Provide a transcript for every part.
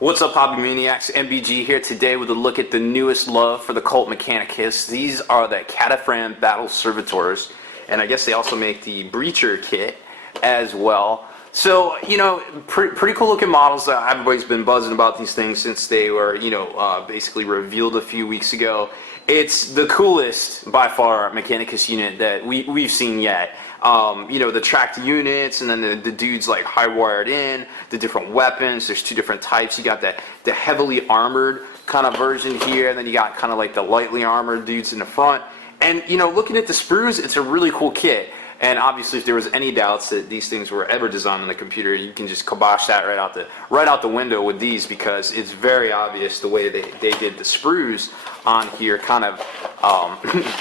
What's up, Hobby Maniacs? MBG here today with a look at the newest love for the cult Mechanicus. These are the Kataphron Battle Servitors, and I guess they also make the Breacher kit as well. So, pretty cool looking models. Everybody's been buzzing about these things since they were, basically revealed a few weeks ago. It's the coolest, by far, Mechanicus unit that we've seen yet. The tracked units, and then the dudes like high-wired in, the different weapons. There's two different types. You got the heavily armored kind of version here, and then you got kind of like the lightly armored dudes in the front. And, looking at the sprues, it's a really cool kit. And obviously, if there was any doubts that these things were ever designed on the computer, you can just kibosh that right out the window with these, because it's very obvious the way they did the sprues on here. Kind of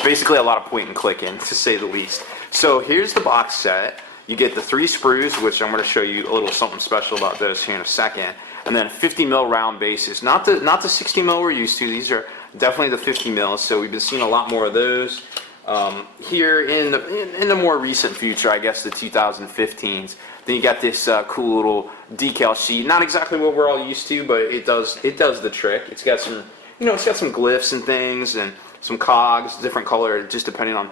basically a lot of point and clicking, to say the least. So here's the box set. You get the 3 sprues, which I'm going to show you a little something special about those here in a second, and then 50 mil round bases. Not the 60 mil we're used to. These are definitely the 50 mil. So we've been seeing a lot more of those. Here in the more recent future, I guess the 2015s. Then you got this cool little decal sheet. Not exactly what we're all used to, but it does the trick. It's got some some glyphs and things, and some cogs, different color, just depending on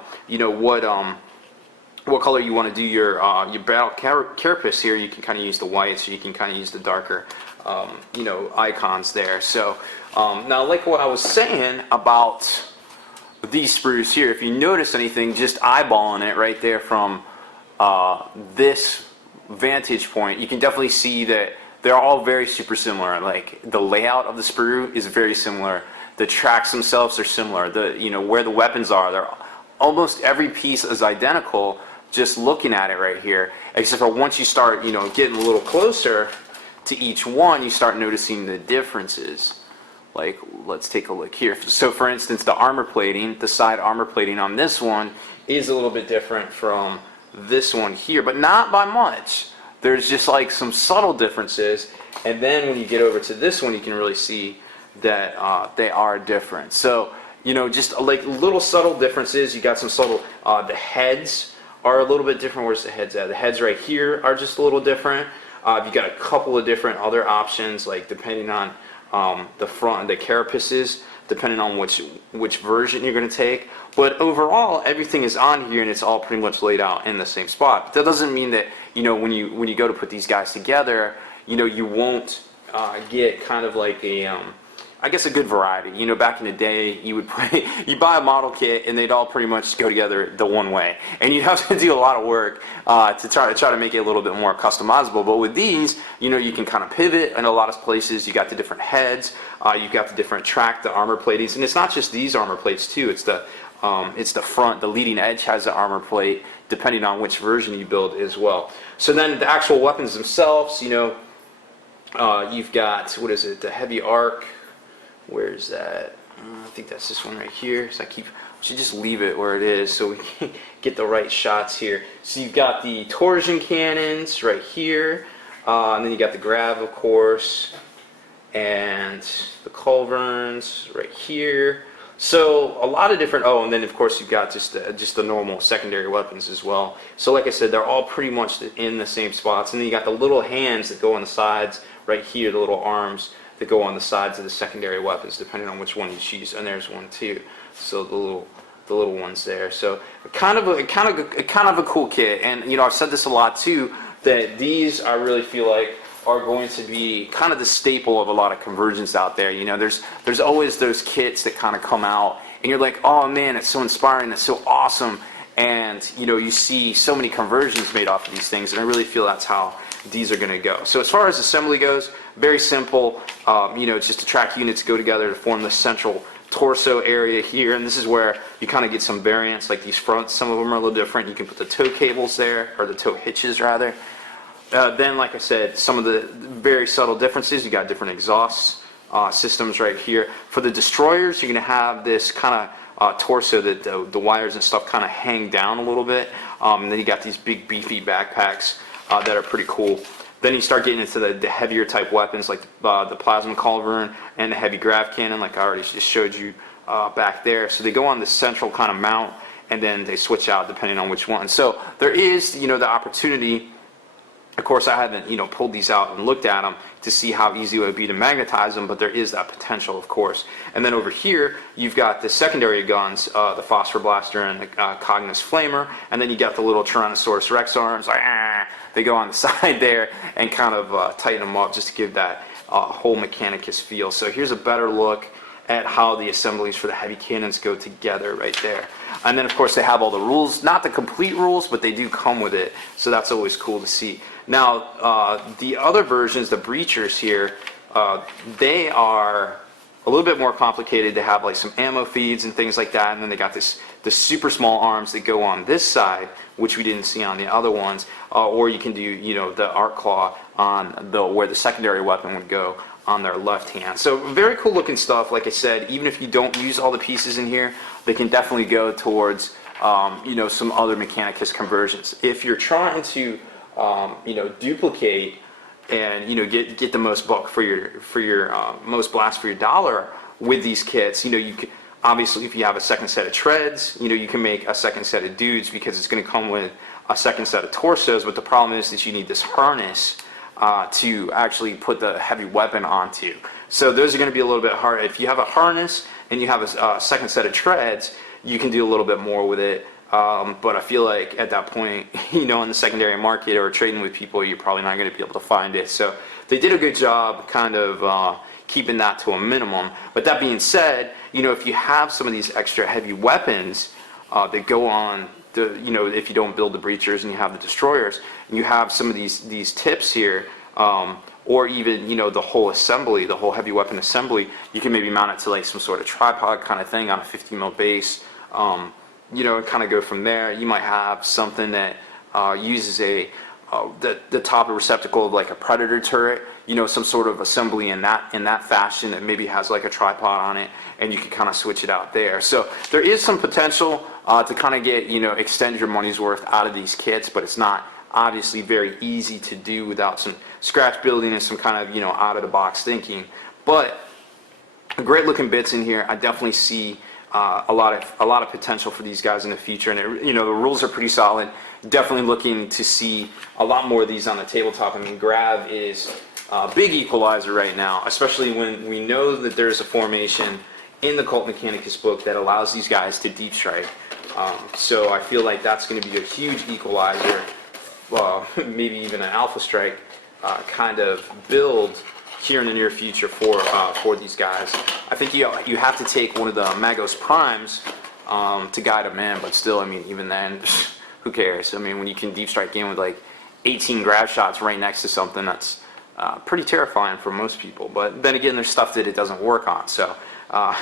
what color you want to do your battle carapace here. You can kind of use the whites, or you can kind of use the darker icons there. So now, like what I was saying about these sprues here, if you notice anything, just eyeballing it right there from this vantage point, you can definitely see that they're all very super similar. Like, the layout of the sprue is very similar. The tracks themselves are similar. Where the weapons are, they're almost every piece is identical. Just looking at it right here, except for once you start getting a little closer to each one, you start noticing the differences. Like, let's take a look here. So for instance, the armor plating, the side armor plating on this one is a little bit different from this one here, but not by much. There's just like some subtle differences, and then when you get over to this one, you can really see that they are different. So, just like little subtle differences. You got some subtle, the heads are a little bit different. Where's the heads at? The heads right here are just a little different. You got a couple of different other options, like depending on the front, the carapaces, depending on which version you're going to take. But overall, everything is on here, and it's all pretty much laid out in the same spot. That doesn't mean that when you go to put these guys together, you won't get kind of like a I guess a good variety. Back in the day, you buy a model kit, and they'd all pretty much go together the one way, and you'd have to do a lot of work to try to make it a little bit more customizable. But with these, you can kind of pivot in a lot of places. You got the different heads, you've got the different track, the armor platings, and it's not just these armor plates too. It's the front, the leading edge has the armor plate, depending on which version you build as well. So then the actual weapons themselves, you've got, what is it, the heavy arc. Where's that? I think that's this one right here. So I should just leave it where it is so we can get the right shots here. So you've got the torsion cannons right here, and then you got the grav, of course, and the culverins right here. So a lot of different. Oh, and then of course you've got just the normal secondary weapons as well. So like I said, they're all pretty much in the same spots. And then you got the little hands that go on the sides right here, the little arms that go on the sides of the secondary weapons, depending on which one you choose. And there's one too. So the little ones there. So kind of a cool kit. And I've said this a lot too, that these I really feel like are going to be kind of the staple of a lot of conversions out there. There's always those kits that kind of come out, and you're like, oh man, it's so inspiring, it's so awesome. And you see so many conversions made off of these things, and I really feel that's how these are going to go. So as far as assembly goes, very simple. It's just the track units go together to form the central torso area here, and this is where you kind of get some variants, like these fronts. Some of them are a little different. You can put the toe cables there, or the toe hitches rather. Then, like I said, some of the very subtle differences. You got different exhaust systems right here. For the destroyers, you're going to have this kind of torso that the wires and stuff kind of hang down a little bit. And then you got these big beefy backpacks that are pretty cool. Then you start getting into the heavier type weapons, like the plasma culverin and the heavy grav cannon, like I already just showed you back there. So they go on the central kind of mount, and then they switch out depending on which one. So there is the opportunity Of course, I haven't, pulled these out and looked at them to see how easy it would be to magnetize them, but there is that potential, of course. And then over here, you've got the secondary guns, the Phosphor Blaster and the Cognis Flamer, and then you got the little Tyrannosaurus Rex arms, they go on the side there and kind of tighten them up just to give that whole Mechanicus feel. So here's a better look at how the assemblies for the heavy cannons go together right there. And then of course they have all the rules, not the complete rules, but they do come with it, so that's always cool to see. Now the other versions, the breachers here, they are a little bit more complicated. They have like some ammo feeds and things like that, and then they got the super small arms that go on this side, which we didn't see on the other ones, or you can do the arc claw on where the secondary weapon would go on their left hand. So very cool looking stuff. Like I said, even if you don't use all the pieces in here, they can definitely go towards some other Mechanicus conversions. If you're trying to duplicate and get the most buck for your most blast for your dollar with these kits, you could obviously, if you have a second set of treads, you can make a second set of dudes because it's going to come with a second set of torsos. But the problem is that you need this harness to actually put the heavy weapon onto. So those are going to be a little bit hard. If you have a harness and you have a second set of treads, you can do a little bit more with it. But I feel like at that point, in the secondary market or trading with people, you're probably not going to be able to find it. So they did a good job kind of keeping that to a minimum. But that being said, if you have some of these extra heavy weapons that go on, if you don't build the breachers and you have the destroyers, and you have some of these tips here, or even the whole assembly, the whole heavy weapon assembly, you can maybe mount it to like some sort of tripod kind of thing on a 50 mil base, and kind of go from there. You might have something that uses the top of receptacle of like a Predator turret, some sort of assembly in that fashion that maybe has like a tripod on it, and you can kind of switch it out there. So there is some potential to kind of get extend your money's worth out of these kits, but it's not obviously very easy to do without some scratch building and some kind of out of the box thinking. But great looking bits in here. I definitely see a lot of potential for these guys in the future, and the rules are pretty solid. Definitely looking to see a lot more of these on the tabletop. I mean, Grav is a big equalizer right now, especially when we know that there's a formation in the Cult Mechanicus book that allows these guys to deep strike. So I feel like that's going to be a huge equalizer, maybe even an alpha strike kind of build here in the near future for these guys. I think you have to take one of the Magos Primes to guide them in, but still, I mean, even then, who cares? I mean, when you can deep strike in with like 18 grab shots right next to something, that's pretty terrifying for most people. But then again, there's stuff that it doesn't work on, so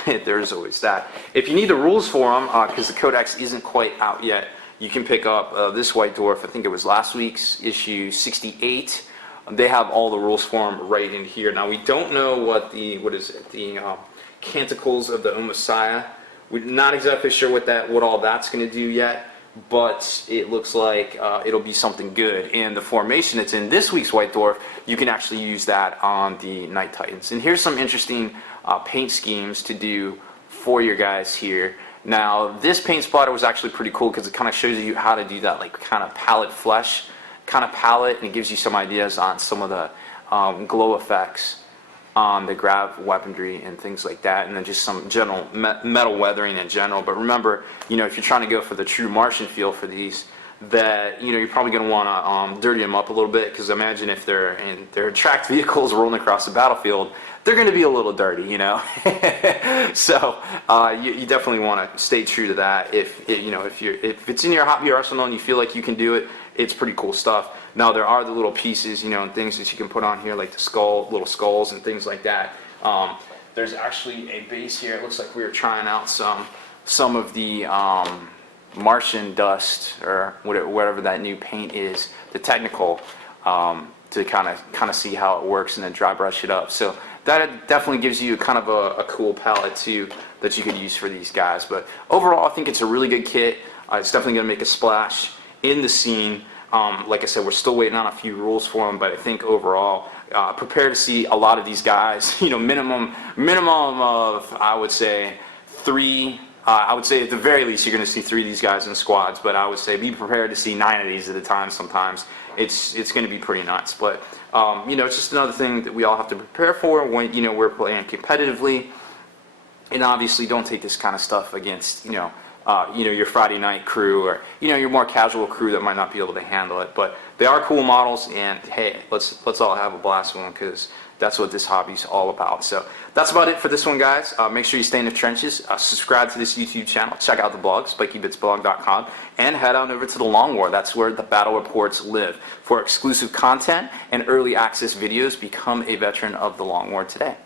there's always that. If you need the rules for them, because the Codex isn't quite out yet, you can pick up this White Dwarf. I think it was last week's issue 68. They have all the rules for them right in here. Now we don't know what the Canticles of the Messiah. We're not exactly sure what all that's going to do yet, but it looks like it'll be something good. And the formation that's in this week's White Dwarf, you can actually use that on the Night Titans. And here's some interesting paint schemes to do for your guys here. Now this paint splatter was actually pretty cool because it kind of shows you how to do that like kind of palette flesh kind of palette, and it gives you some ideas on some of the glow effects on the Grav weaponry and things like that, and then just some general metal weathering in general. But remember, if you're trying to go for the true Martian feel for these, that you're probably going to want to dirty them up a little bit, because imagine if they're in their tracked vehicles rolling across the battlefield, they're going to be a little dirty, So you definitely want to stay true to that. If it's in your hobby arsenal and you feel like you can do it, it's pretty cool stuff. Now there are the little pieces, and things that you can put on here, like the little skulls and things like that. There's actually a base here. It looks like we were trying out some of the Martian dust, or whatever that new paint is, the technical, to kind of see how it works, and then dry brush it up. So that definitely gives you kind of a cool palette too that you could use for these guys. But overall, I think it's a really good kit. It's definitely going to make a splash in the scene. Like I said, we're still waiting on a few rules for them, but I think overall, prepare to see a lot of these guys. Minimum of, I would say, 3. I would say at the very least you're going to see 3 of these guys in squads, but I would say be prepared to see 9 of these at a time sometimes, it's going to be pretty nuts. But you know, it's just another thing that we all have to prepare for when, you know, we're playing competitively. And obviously, don't take this kind of stuff against, you know, your Friday night crew, or, you know, your more casual crew that might not be able to handle it. But they are cool models, and hey, let's all have a blast with them, because that's what this hobby's all about. So that's about it for this one, guys. Make sure you stay in the trenches. Subscribe to this YouTube channel. Check out the blogs, BikeyBitsblog.com, and head on over to the Long War. That's where the battle reports live. For exclusive content and early access videos, become a veteran of the Long War today.